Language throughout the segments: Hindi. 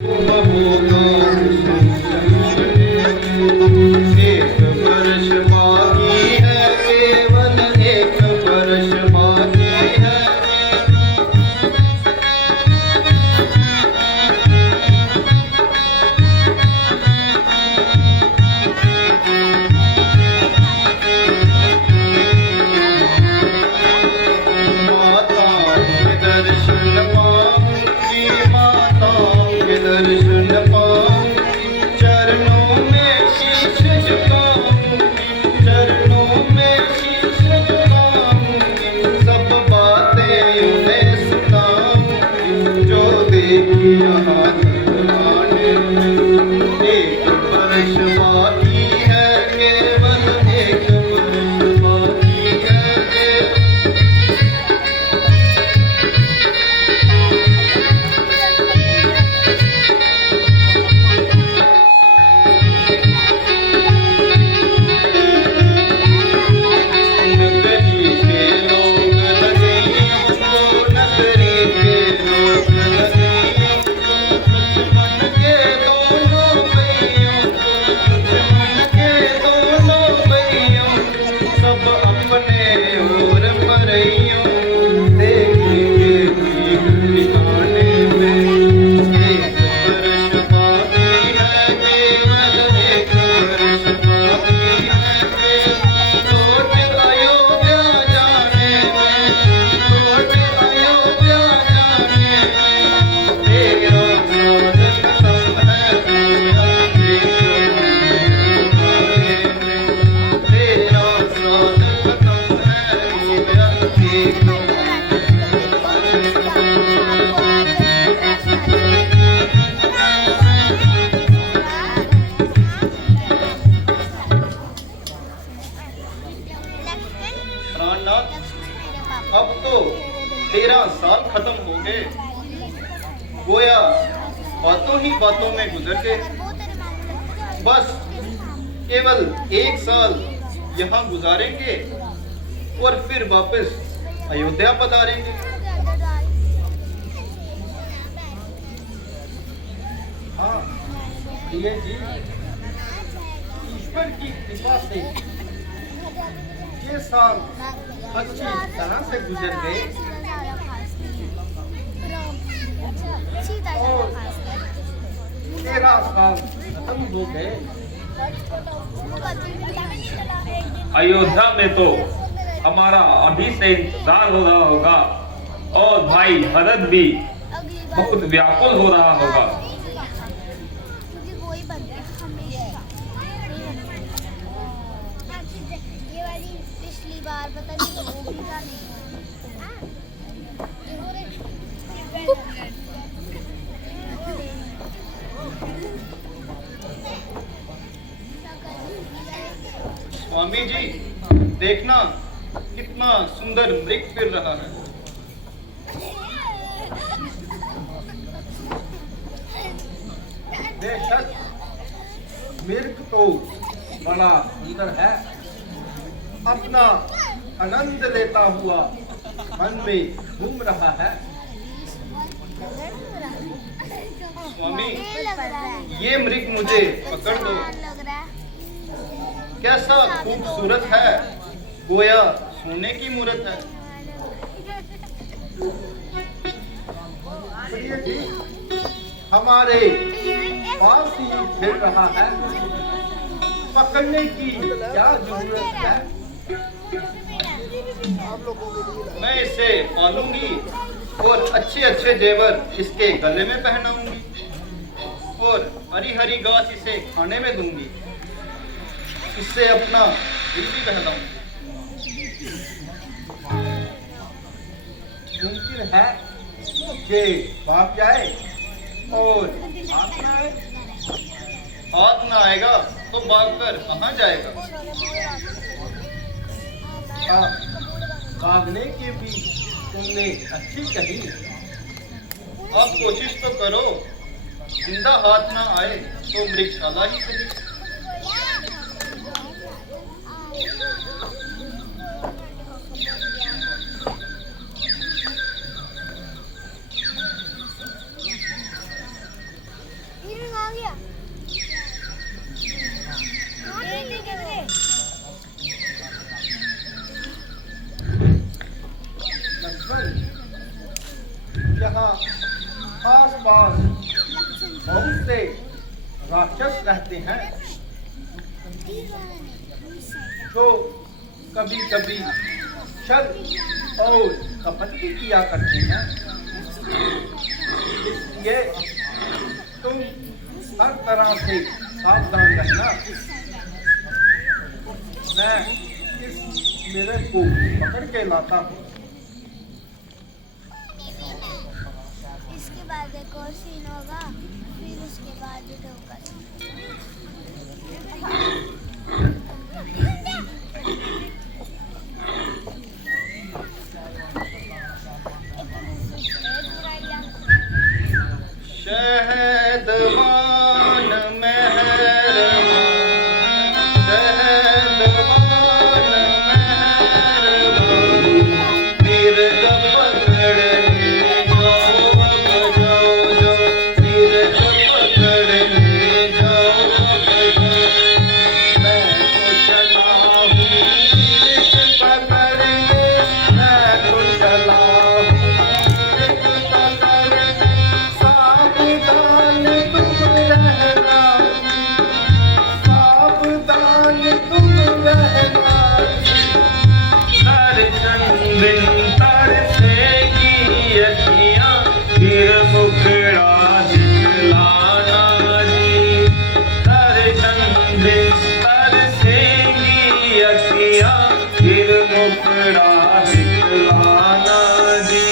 एक वर्ष बाकी है, केवल एक वर्ष बाकी है। माताओं के दर्शन पाऊंगी, माताओं के दर्शन पाऊंगी, चरणों में शीश झुकाऊंगी, चरणों में शीश झुकाऊंगी, सब बातें उन्हें सुनाऊंगी जो देखी यहाँ तक आने में। एक वर्ष बाकी है, केवल एक वर्ष बाकी है। नगरी के लोग लगेंगे को, नगरी के लोग लगेंगे को, दुश्मन के दोनों भैयों को, दुश्मन के दोनों भैयों को, सब अपने और मरइयों देखेंगे भीख ठिकाने में। एक वर्ष बाकी है, केवल एक वर्ष बाकी है। लौट अयोध्या जाने में, लौट अयोध्या जाने में, तेरा साथ खत्म है भैया, देखो आने में। तेरा साथ खत्म है भैया, देखो प्राणनाथ, अब तो 13 साल खत्म हो गए, गोया बातों ही बातों में गुजर गए। बस केवल 1 साल यहाँ गुजारेंगे और फिर वापस अयोध्या पधारेंगे। हाँ प्रिय जी, ईश्वर की कृपा से ये साल अच्छी तरह से गुजर गए और 13 साल खत्म हो गए। अयोध्या में तो हमारा अभी से इंतजार हो रहा होगा और भाई भरत भी बहुत व्याकुल हो रहा होगा। पिछली बार पता नहीं वो भी का नहीं स्वामी जी देखना, कितना सुंदर मृग फिर रहा है। बेशक मृग तो बड़ा सुंदर है, अपना आनंद लेता हुआ मन में घूम रहा है। स्वामी ये मृग मुझे पकड़ दो, कैसा खूबसूरत है, गोया सोने की मूरत है। प्रिय जी, हमारे पास ही फिर रहा है, पकड़ने की क्या जरूरत है। मैं इसे पालूंगी और अच्छे अच्छे जेवर इसके गले में पहनाऊंगी और हरी हरी घास इसे खाने में दूंगी, इससे अपना दिल भी बहलाऊंगी। मुमकिन है कि भाग जाए और हाथ न आए। हाथ ना आएगा तो भागकर कहाँ जाएगा। भागने की भी तुमने अच्छी कही। आप कोशिश तो करो, जिंदा हाथ ना आए तो मृगशाला ही सही। बहुत से राक्षस रहते हैं जो कभी कभी छल और कपट भी किया करते हैं। इसलिए तुम हर तरह से सावधान रहना। मैं इस मिरर को पकड़ के लाता हूँ। इसके बाद एक और सीन होगा, फिर उसके बाद वीडियो होगा। शहदवान मेहरबान, शहदवान मेहरबान, मिर्ग पकड़ने जाओ, जाओ, मिर्ग पकड़ने जाओ, मैं तो चला हूँ मिर्ग पकड़ने, मैं तो चला हूँ मिर्ग पकड़ने, सावधान तुम रहना, सावधान तुम रहना। दर्शन दिन तरसेगी अखियाँ, फिर मुखड़ा दिखलाना जी। दर्शन दिन तरसेगी अखियाँ, फिर मुखड़ा दिखलाना जी।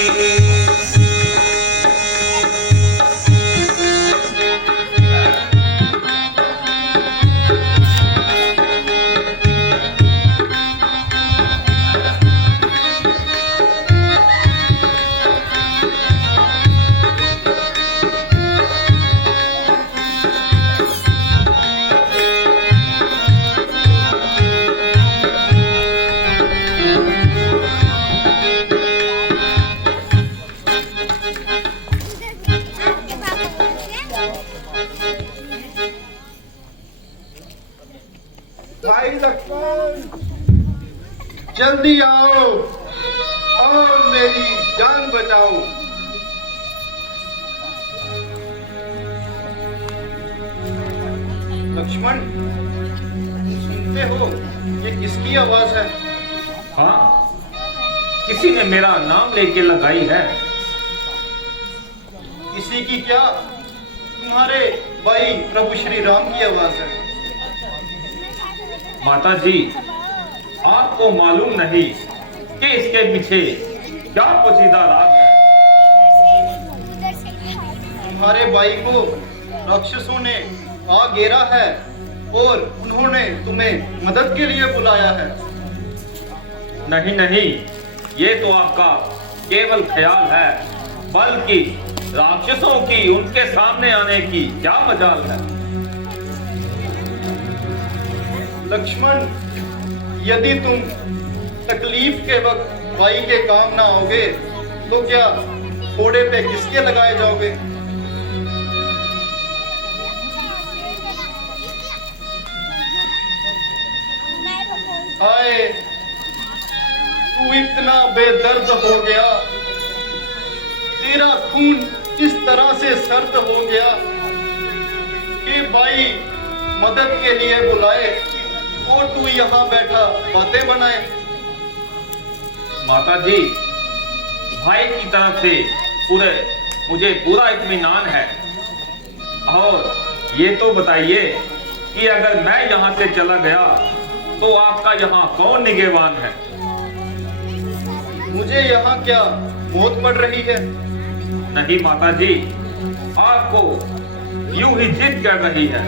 आपके पापा बोलते भाई लक्ष्मण, जल्दी आओ और मेरी जान बचाओ। लक्ष्मण, सुनते हो ये किसकी आवाज है? हाँ, किसी ने मेरा नाम लेके लगाई है। किसी की क्या, तुम्हारे भाई प्रभु श्री राम की आवाज है। माता जी, आपको मालूम नहीं कि इसके पीछे क्या पोशीदा राज है। तुम्हारे भाई को राक्षसों ने आ घेरा है और उन्होंने तुम्हें मदद के लिए बुलाया है। नहीं नहीं, ये तो आपका केवल ख्याल है, बल्कि राक्षसों की उनके सामने आने की क्या मजाल है। लक्ष्मण, यदि तुम तकलीफ के वक्त भाई के काम ना आओगे तो क्या घोड़े पे किसके लगाए जाओगे? हाय, तू इतना बेदर्द हो गया, तेरा खून इस तरह से सर्द हो गया कि भाई मदद के लिए बुलाए और तू यहाँ बैठा बातें बनाए। माता जी, भाई की तरफ से मुझे पूरा इत्मीनान है। और ये तो बताइए कि अगर मैं यहाँ से चला गया तो आपका यहाँ कौन निगहबान है? मुझे यहाँ क्या मौत पड़ रही है? नहीं माता जी, आपको यूं ही जिद कर रही है।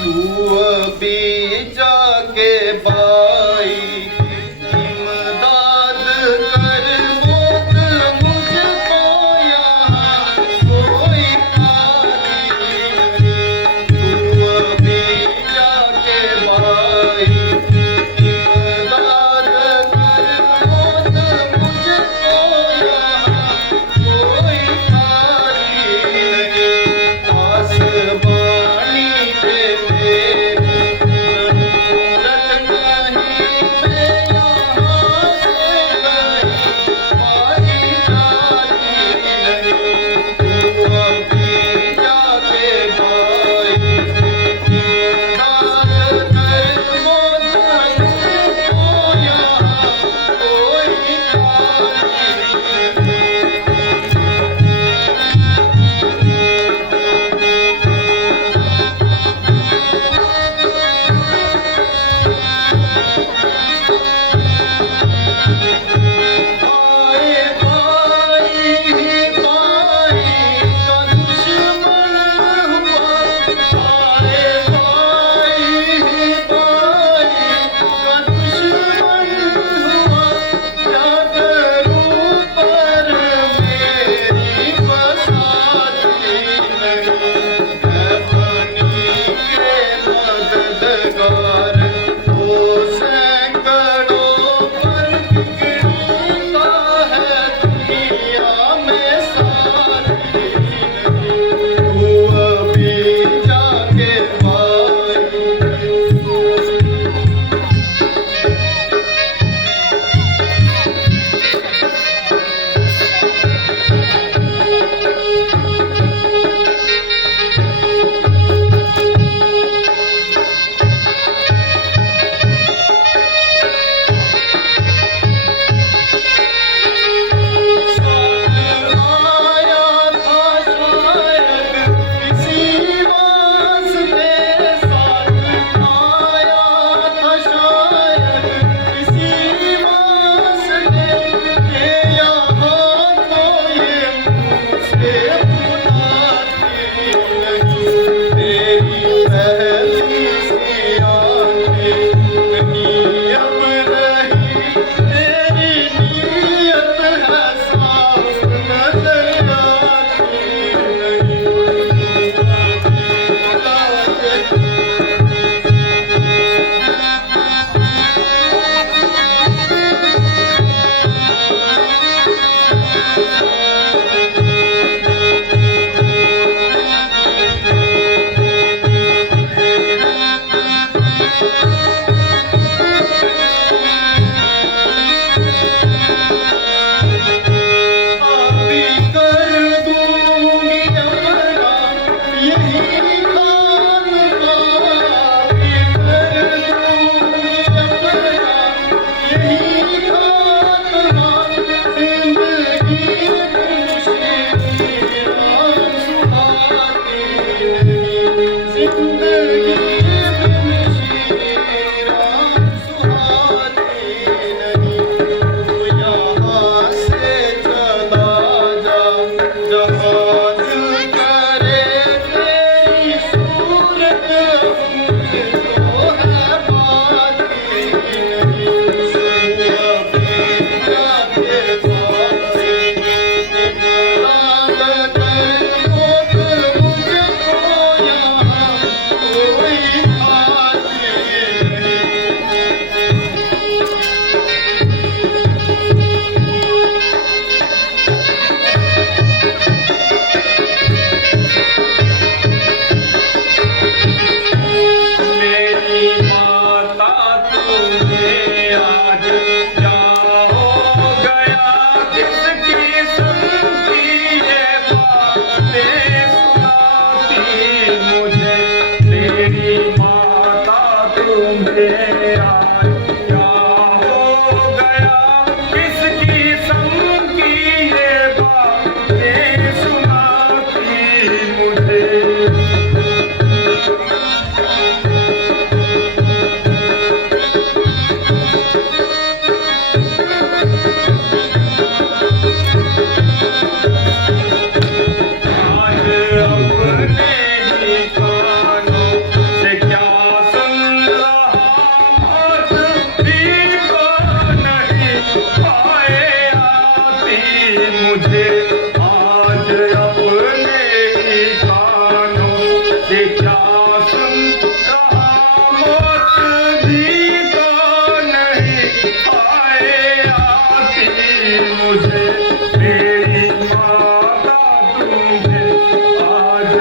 तू अभी जाके भाई इमदाद कर, मौत मुझको यहाँ कोई खाली नहीं। तू अभी जाके भाई इमदाद कर, मौत मुझको यहाँ कोई खाली नहीं। आसमानी पे मेरी जरूरत नहीं। मुझे आज अपने ही कानों से क्या सुन रहा, मौत भी तो नहीं आए आती मुझे, मेरी माता तुझे आज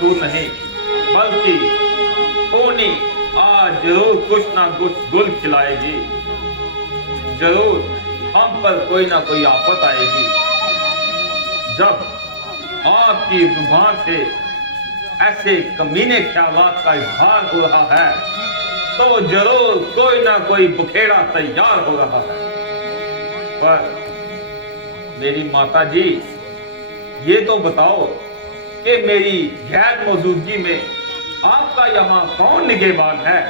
मंसूर नहीं, बल्कि टोनी आज जरूर कुछ ना कुछ गुल खिलाएगी। जरूर हम पर कोई ना कोई आफत आएगी। जब आपकी जुबान से ऐसे कमीने ख्यालात का इजहार हो रहा है, तो जरूर कोई ना कोई बुखेड़ा तैयार हो रहा है। पर मेरी माता जी, ये तो बताओ कि मेरी गैर मौजूदगी में आपका यहाँ कौन निगहबान है?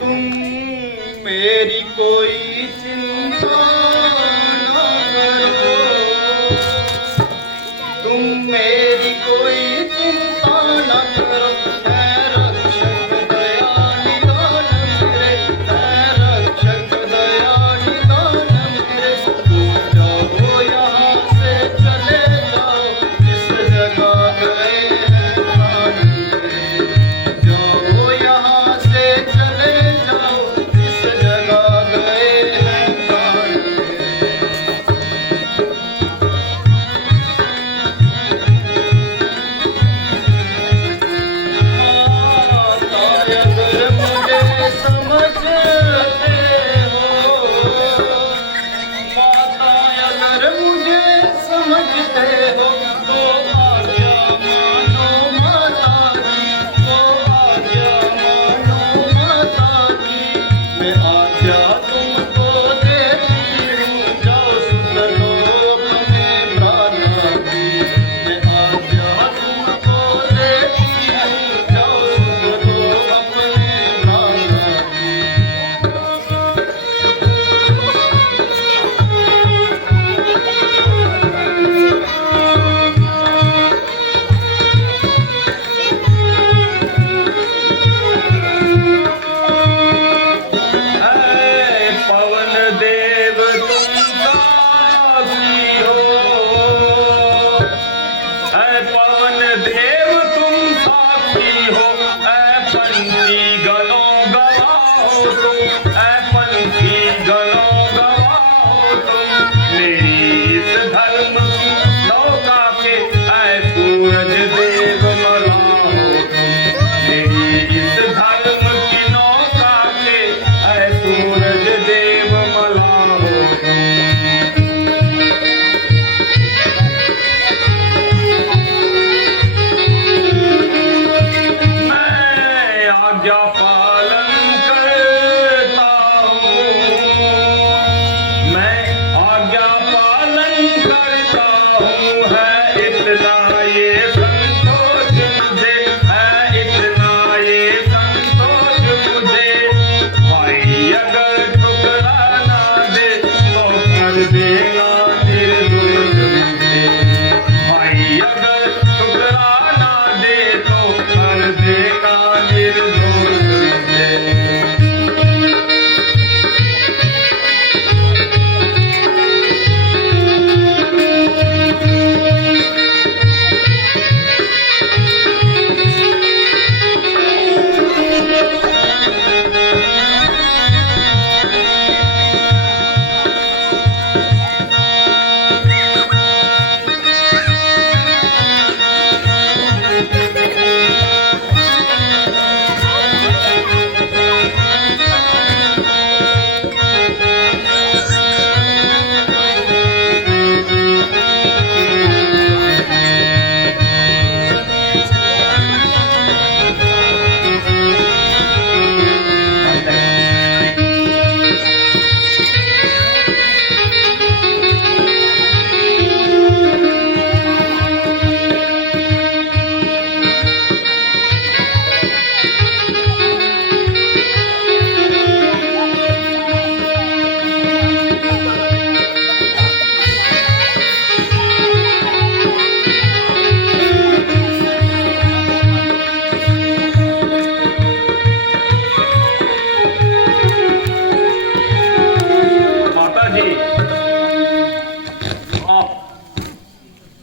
तुम मेरी कोई चिंता न करो, तुम मेरी कोई चिंता न करो, मैं रक्षक दयालु दानव मेरे, मैं रक्षक दयालु दानव मेरे। तुम जाओ यहाँ से चले जाओ, जिस जगह गए हैं प्राण मेरे। जाओ यहाँ से चले जाओ, जिस जगह गए हैं प्राण मेरे।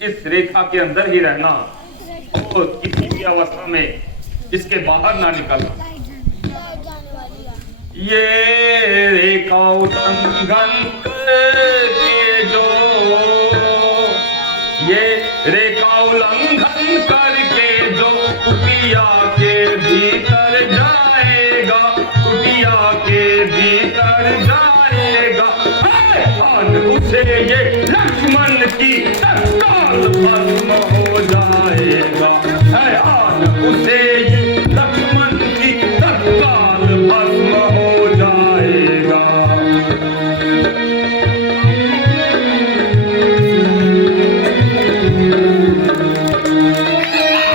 इस रेखा के अंदर ही रहना और किसी भी अवस्था में इसके बाहर ना निकलना। लाइट जाने वाली है। ये रेखा उल्लंघन करके जो, ये रेखा उल्लंघन करके जो कुटिया के भीतर जाएगा, कुटिया के भीतर जाएगा, और उसे ये लक्ष्मण की